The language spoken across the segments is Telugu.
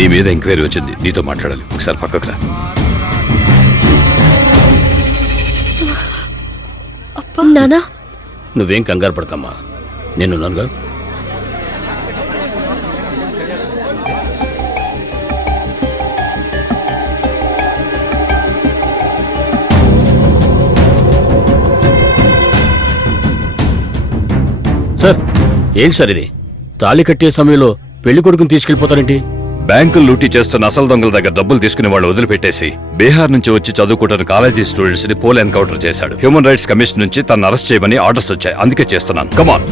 నీ మీద ఎంక్వైరీ వచ్చింది, నీతో మాట్లాడాలి. ఒకసారి పక్కకు రా. నానా, నువ్వేం కంగారు పడకమ్మా, నేనున్నానుగా. సార్, ఏంటి సార్ ఇది? తాళి కట్టే సమయంలో పెళ్లి కొడుకుని తీసుకెళ్లిపోతారేంటి? బ్యాంకులు లూటీ చేస్తున్న అసలు దొంగల దగ్గర డబ్బులు తీసుకునే వాళ్ళు వదిలిపెట్టేసి బీహార్ నుంచి వచ్చి చదువుకుంటున్న కాలేజీ స్టూడెంట్స్ ని పోల్ ఎన్కౌంటర్ చేశాడు. హ్యూమన్ రైట్స్ కమిషన్ నుంచి తను అరెస్ట్ చేయమని ఆర్డర్స్ వచ్చాయి, అందుకే చేస్తున్నాను. కమాన్.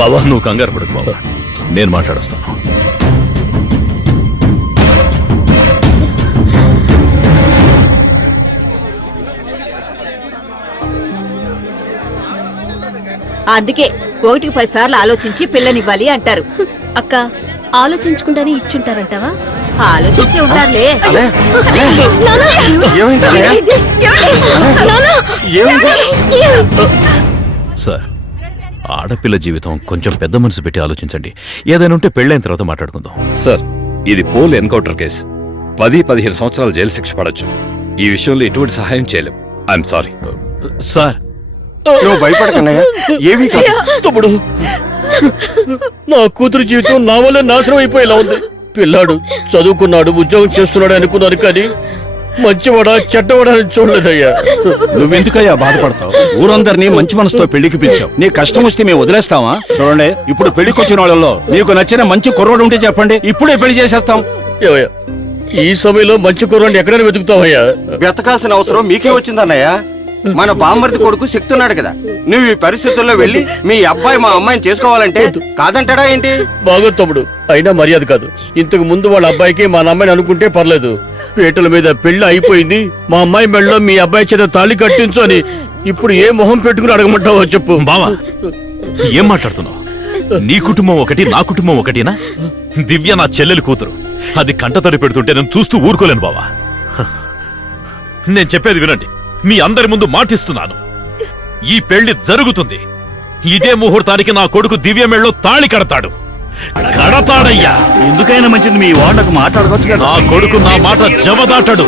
బాబా, నువ్వు కంగారు పడకు బాబా, నేను మాట్లాడొస్తాను. అందుకే 1కి 10 సార్లు ఆలోచించి పిల్లనివ్వాలి అంటారు. అక్క ఆలోచించుకుంటానే ఇచ్చుంటారంటావా? ఆలోచించి ఉంటారులే. సార్, ఆడపిల్ల జీవితం కొంచెం పెద్ద మనసు పెట్టి ఆలోచించండి. ఏదైనా ఉంటే పెళ్ళైన తర్వాత మాట్లాడుకుందాం. సార్, ఇది పోల్ ఎన్కౌంటర్ కేసు. 10-15 సంవత్సరాలు జైలు శిక్ష పడొచ్చు. ఈ విషయంలో ఎటువంటి సహాయం చేయలేం. I'm sorry. సార్, నువ్వు భయపడకన్నయ్య, ఏమీ కాదు. తమ్ముడు, నా కూతురు జీవితం నా వల్ల నాశనం అయిపోయేలా ఉంది. పిల్లాడు చదువుకున్నాడు, ఉద్యోగం చేస్తున్నాడు అనుకున్నాను, కానీ మంచివాడా చెడ్డవాడా అని చూడలేదయ్యా. నువ్వెందుకయ్యా బాధపడతావు? ఊరందరినీ మంచి మనసుతో పెళ్లికి పిలిచావు. నీ కష్టం వస్తే మేము వదిలేస్తావా? చూడండి, ఇప్పుడు పెళ్లికొచ్చిన వాళ్ళలో మీకు నచ్చిన మంచి కుర్రోడు ఉంటే చెప్పండి, ఇప్పుడే పెళ్లి చేసేస్తాం. ఏవయ్యా, ఈ సమయంలో మంచి కుర్రాన్ని ఎక్కడైనా వెతుకుతావయ్యా? వెతకాల్సిన అవసరం మీకే వచ్చిందన్నయ్య. మన బామ్మర్ది కొడుకు శక్తి ఉన్నాడు కదా. నువ్వు ఈ పరిస్థితుల్లో వెళ్ళి మీ అబ్బాయి మా అమ్మాయిని చేసుకోవాలంటే కాదంటాడా ఏంటి? బాగోదు తమ్ముడు, అయినా మర్యాద కాదు. ఇంతకు ముందు వాళ్ళ అబ్బాయికి మా అమ్మాయిని అనుకుంటే పర్లేదు. పీటల మీద పెళ్లి అయిపోయింది, మా అమ్మాయి మెళ్ళలో మీ అబ్బాయి చేత తాళి కట్టించు అని ఇప్పుడు ఏ మొహం పెట్టుకుని అడగమంటావో చెప్పు. బావా, ఏం మాట్లాడుతున్నావు? నీ కుటుంబం ఒకటి, నా కుటుంబం ఒకటినా? దివ్య నా చెల్లెలి కూతురు. అది కంటతడి పెడుతుంటే నేను చూస్తూ ఊరుకోలేను బావా. నేను చెప్పేది వినండి, మీ అందరి ముందు మాటిస్తున్నాను, ఈ పెళ్లి జరుగుతుంది. ఇదే ముహూర్తానికి నా కొడుకు దివ్య మెళ్ళలో తాళి కడతాడు. కడతాడయ్యా. ఎందుకైనా మంచిది మీ వాళ్ళకు మాట్లాడుకోవచ్చు కదా. నా కొడుకు నా మాట జవదాటడు.